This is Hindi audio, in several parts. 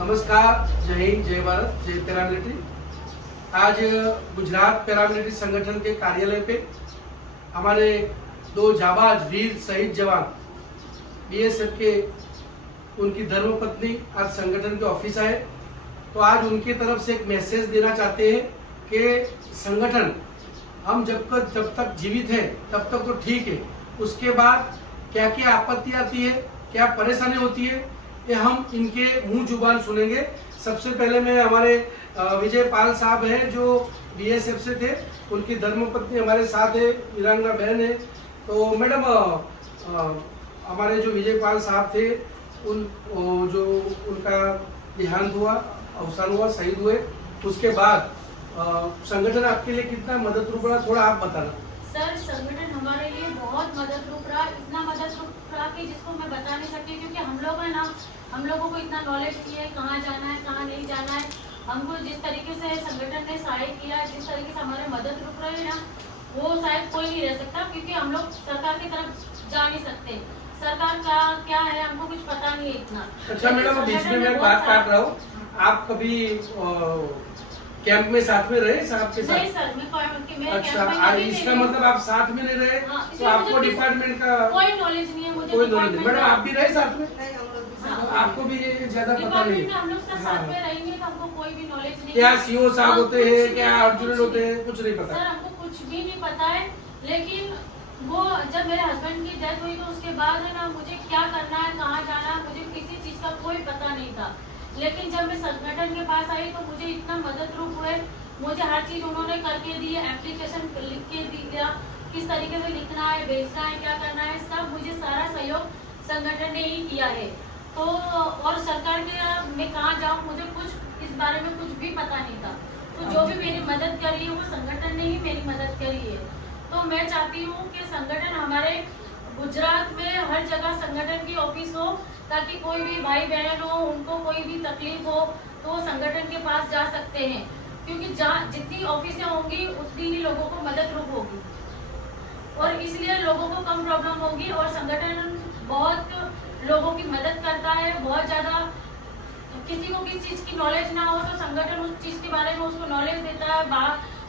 नमस्कार, जय हिंद, जय भारत, जय पैरामिलिट्री। आज गुजरात पैरामिलिट्री संगठन के कार्यालय पे हमारे दो जाबाज वीर शहीद जवान बीएसएफ के उनकी धर्मपत्नी आज संगठन के ऑफिस आए। तो आज उनकी तरफ से एक मैसेज देना चाहते हैं कि संगठन हम जब तक जीवित है तब तक तो ठीक है, उसके बाद क्या क्या आपत्ति आती है, क्या परेशानी होती है, ये हम इनके मुंह जुबान सुनेंगे। सबसे पहले मैं हमारे विजय पाल साहब हैं जो बीएसएफ से थे, उनकी धर्मपत्नी हमारे साथ है, वीरांगना बहन है। तो मैडम, हमारे जो विजय पाल साहब थे जो उनका देहांत हुआ, अवसान हुआ, शहीद हुए, उसके बाद संगठन आपके लिए कितना मददरूप रहा, थोड़ा आप बताना। सर, संगठन हमारे लिए बहुत मददरूप रहा, इतना मददरूप रहा कि जिसको मैं बता नहीं सकती, क्योंकि हम लोगों को इतना नॉलेज नहीं है कहाँ जाना है कहाँ नहीं जाना है। हमको जिस तरीके से संगठन ने सहायता किया, जिस तरीके से हमारे मददरूप रहे ना, वो शायद कोई नहीं रह सकता, क्योंकि हम लोग सरकार की तरफ जा नहीं सकते। सरकार का क्या है हमको कुछ पता नहीं है इतना। अच्छा मैडम, बीच में मैं बात काट रहा हूँ, आप कभी कैंप में साथ में रहे साहब के साथ? नहीं सर, मैं अच्छा, इसका मतलब आप साथ में नहीं रहे। हाँ, तो आपको डिपार्टमेंट का कोई नॉलेज नहीं है मुझे। कोई नॉलेज नहीं। मैडम, आप भी रहे साथ में? हाँ, आपको भी ये ज्यादा पता नहीं है। हम लोग साथ में रहेंगे तो हमको कोई भी नॉलेज नहीं। क्या सीओ साहब होते हैं, क्या अर्जुन होते हैं, कुछ नहीं पता सर, हमको कुछ भी नहीं पता है। लेकिन वो जब मेरे हस्बैंड की डेथ हुई तो उसके बाद है ना, मुझे क्या करना है, कहाँ जाना है, मुझे किसी चीज का कोई पता नहीं था। लेकिन जब मैं संगठन के पास आई तो मुझे इतना मददरूप हुए, मुझे हर चीज उन्होंने करके दी, एप्लीकेशन लिख के दिया, किस तरीके से लिखना है, भेजना है, क्या करना है, सब मुझे सारा सहयोग संगठन ने ही किया है। तो और सरकार के मैं कहाँ जाऊँ, मुझे कुछ इस बारे में कुछ भी पता नहीं था। तो जो भी मेरी मदद करी है वो संगठन ने ही मेरी मदद करी है। तो मैं चाहती हूँ कि संगठन हमारे गुजरात में हर जगह संगठन की ऑफिस हो, ताकि कोई भी भाई बहन हो, उनको कोई भी तकलीफ हो तो वो संगठन के पास जा सकते हैं, क्योंकि जितनी ऑफिसें होंगी उतनी ही लोगों को मददरूप होगी और इसलिए लोगों को कम प्रॉब्लम होगी। और संगठन बहुत लोगों की मदद करता है, बहुत ज्यादा। किसी को किस चीज की नॉलेज ना हो तो संगठन उस चीज के बारे में उसको नॉलेज देता है,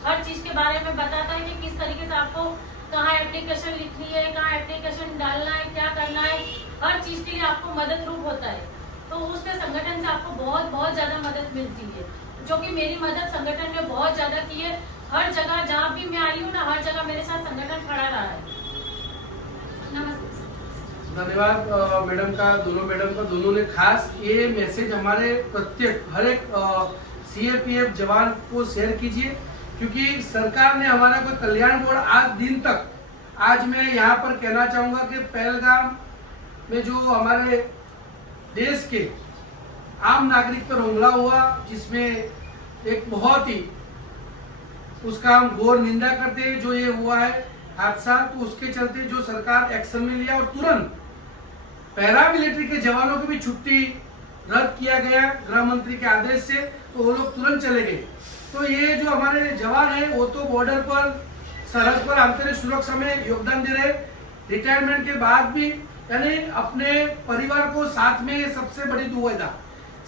हर चीज के बारे में बताता है कि किस तरीके से आपको कहाँ एप्लीकेशन लिखनी है, कहाँ एप्लीकेशन डालना है, क्या करना है, हर चीज के लिए आपको मददरूप होता है। तो उससे संगठन से आपको बहुत ज्यादा मदद मिलती है, जो कि मेरी मदद संगठन ने बहुत ज्यादा की है। हर जगह जहाँ भी मैं आई हूँ ना, हर जगह मेरे साथ संगठन खड़ा रहा है। नमस्ते। धन्यवाद मैडम का, दोनों मैडम का, दोनों ने खास ये मैसेज हमारे प्रत्येक हर एक सीआरपीएफ जवान को शेयर कीजिए, क्योंकि सरकार ने हमारा कोई कल्याण बोर्ड आज दिन तक, आज मैं यहाँ पर कहना चाहूंगा कि पहलगाम में जो हमारे देश के आम नागरिक पर हमला हुआ, जिसमें एक बहुत ही उसका हम घोर निंदा करते हैं, जो ये हुआ है हादसा, तो उसके चलते जो सरकार एक्शन में लिया और तुरंत पैरामिलिट्री के जवानों की भी छुट्टी रद्द किया गया गृह मंत्री के आदेश से, तो वो लोग तुरंत चले गए। तो ये जो हमारे जवान हैं वो तो बॉर्डर पर, सरहद पर आंतरिक सुरक्षा में योगदान दे रहे, रिटायरमेंट के बाद भी, यानी अपने परिवार को साथ में। सबसे बड़ी दुविधा,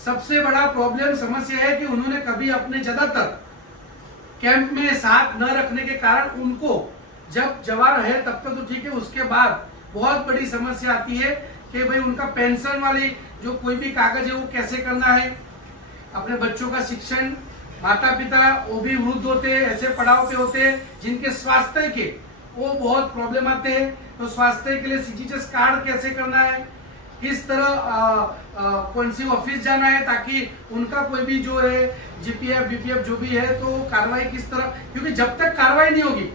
सबसे बड़ा प्रॉब्लम, समस्या है कि उन्होंने कभी अपने ज्यादातर कैंप में साथ न रखने के कारण उनको, जब जवान है तब तक तो ठीक है, उसके बाद बहुत बड़ी समस्या आती है कि भाई उनका पेंशन वाली जो कोई भी कागज है वो कैसे करना है, अपने बच्चों का शिक्षण, माता पिता वो भी वृद्ध होते हैं, ऐसे पड़ाव पे होते हैं जिनके स्वास्थ्य के वो बहुत प्रॉब्लम आते हैं। तो स्वास्थ्य के लिए सीजीएचएस कार्ड कैसे करना है, किस तरह कौन सी ऑफिस जाना है, ताकि उनका कोई भी जो है जीपीएफ बीपीएफ जो भी है तो कार्रवाई किस तरह, क्योंकि जब तक कार्रवाई नहीं होगी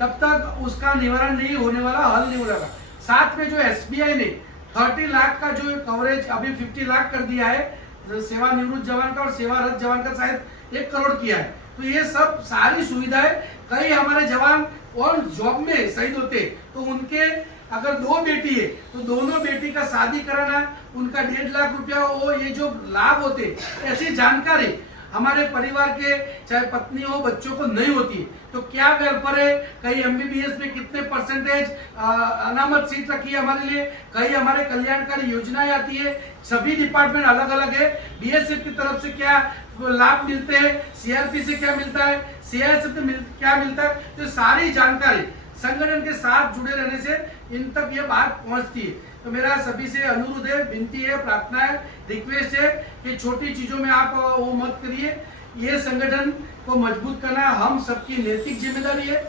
तब तक उसका निवारण नहीं होने वाला, हल नहीं हो रहा। साथ में जो एसबीआई ने 30 लाख का जो कवरेज अभी 50 लाख कर दिया है, सेवानिवृत्त जवान का और सेवारत जवान का शायद 1 करोड़ किया है। तो ये सब सारी सुविधाएं, कई हमारे जवान और जॉब में शहीद होते तो उनके अगर 2 बेटी है तो दोनों बेटी का शादी कराना, उनका 1.5 लाख रुपया, वो ये जो लाभ होते, ऐसी जानकारी हमारे परिवार के चाहे पत्नी हो बच्चों को नहीं होती है, तो क्या वेलफेयर है, कहीं एमबीबीएस में कितने परसेंटेज अनामत सीट रखी है हमारे लिए, कहीं हमारे कल्याणकारी योजनाएं आती है, सभी डिपार्टमेंट अलग अलग है। बीएसएफ की तरफ से क्या लाभ मिलते हैं, सीआरपी से क्या मिलता है, सीआईएसएफ से क्या मिलता है, तो सारी जानकारी संगठन के साथ जुड़े रहने से इन तक ये बात पहुंचती है। तो मेरा सभी से अनुरोध है, विनती है, प्रार्थना है, रिक्वेस्ट है कि छोटी चीजों में आप वो मत करिए। ये संगठन को मजबूत करना हम सबकी नैतिक जिम्मेदारी है।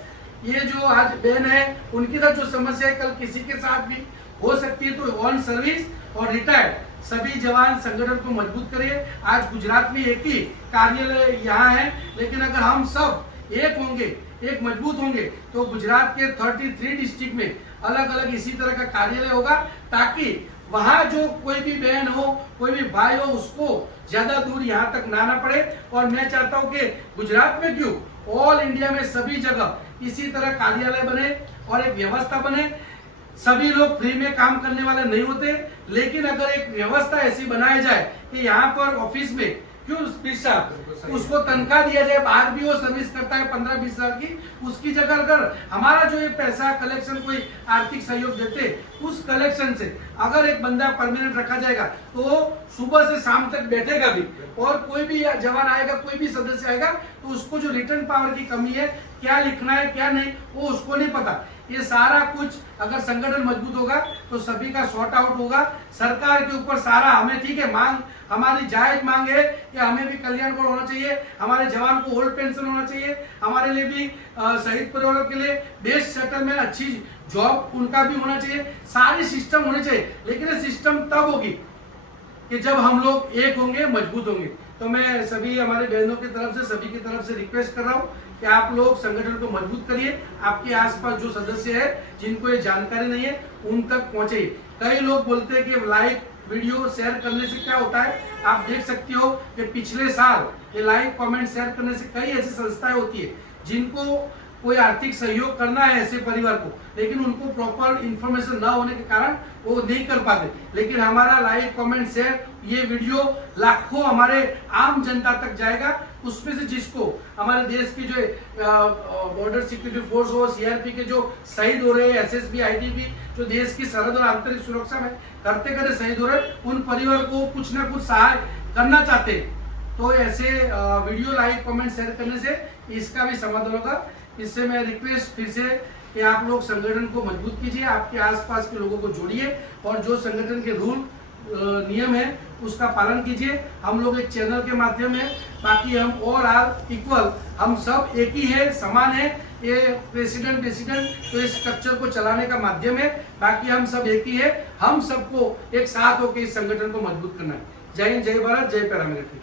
ये जो आज बहन है उनके साथ जो समस्या है कल किसी के साथ भी हो सकती है, तो ऑन सर्विस और रिटायर्ड सभी जवान संगठन को मजबूत करिए। आज गुजरात में एक ही कार्यालय यहाँ है, लेकिन अगर हम सब एक होंगे, एक मजबूत होंगे, तो गुजरात के 33 डिस्ट्रिक्ट में अलग अलग इसी तरह का कार्यालय होगा, ताकि वहां जो कोई भी बहन हो, कोई भी भाई हो, उसको ज्यादा दूर यहाँ तक ना आना पड़े। और मैं चाहता हूँ कि गुजरात में क्यों, ऑल इंडिया में सभी जगह इसी तरह कार्यालय बने और एक व्यवस्था बने। सभी लोग फ्री में काम करने वाले नहीं होते, लेकिन अगर एक व्यवस्था ऐसी बनाई जाए कि यहाँ पर ऑफिस में क्यों उसको तनख्वाह दिया जाए, बाहर भी वो सर्विस करता है 15-20 साल की, उसकी जगह अगर हमारा जो ये पैसा कलेक्शन कोई आर्थिक सहयोग देते, उस कलेक्शन से अगर एक बंदा परमानेंट रखा जाएगा तो सुबह से शाम तक बैठेगा भी, और कोई भी जवान आएगा, कोई भी सदस्य आएगा, तो उसको जो रिटर्न पावर की कमी है, क्या लिखना है क्या नहीं, वो उसको नहीं पता। ये सारा कुछ अगर संगठन मजबूत होगा तो सभी का सॉर्ट आउट होगा। सरकार के ऊपर सारा, हमें ठीक है मांग, हमारी जायज मांग है कि हमें भी कल्याण बोर्ड होना चाहिए, हमारे जवान को ओल्ड पेंशन होना चाहिए, हमारे लिए भी शहीद परिवारों के लिए बेस्ट सेटलमेंट, अच्छी जॉब उनका भी होना चाहिए, सारी सिस्टम होने चाहिए। लेकिन ये सिस्टम तब होगी कि जब हम लोग एक होंगे, मजबूत होंगे। तो मैं सभी हमारे बहनों की तरफ से, सभी की तरफ से रिक्वेस्ट कर रहा हूँ कि आप लोग संगठन को मजबूत करिए। आपके आसपास जो सदस्य है जिनको ये जानकारी नहीं है उन तक पहुंचे। कई लोग बोलते हैं कि लाइक वीडियो शेयर करने से क्या होता है, आप देख सकते हो कि पिछले साल ये लाइक कमेंट शेयर करने से कई ऐसी संस्थाएं होती है जिनको कोई आर्थिक सहयोग करना है ऐसे परिवार को, लेकिन उनको प्रॉपर इंफॉर्मेशन ना होने के कारण वो नहीं कर पाते। लेकिन हमारा लाइक कमेंट शेयर ये वीडियो लाखों हमारे आम जनता तक जाएगा। उसमें से जिसको हमारे देश की जो बॉर्डर सिक्योरिटी फोर्स हो, सीआरपी के जो शहीद हो रहे हैं, एसएसबी, आईटीबी, जो देश की सरहद और आंतरिक सुरक्षा में करते करते शहीद हो रहे हैं, उन परिवार को कुछ ना कुछ सहाय करना चाहते हैं, तो ऐसे वीडियो लाइक कमेंट शेयर करने से इसका भी समाधान होगा। इससे मैं रिक्वेस्ट फिर से कि आप लोग संगठन को मजबूत कीजिए, आपके आसपास के लोगों को जोड़िए और जो संगठन के रूल नियम है उसका पालन कीजिए। हम लोग एक चैनल के माध्यम है, बाकी हम और आर इक्वल, हम सब एक ही है, समान है। ये प्रेसिडेंट तो इस स्ट्रक्चर को चलाने का माध्यम है, बाकी हम सब एक ही है। हम सबको एक साथ होकर इस संगठन को मजबूत करना है। जय हिंद, जय भारत, जय पैरामिलिट्री।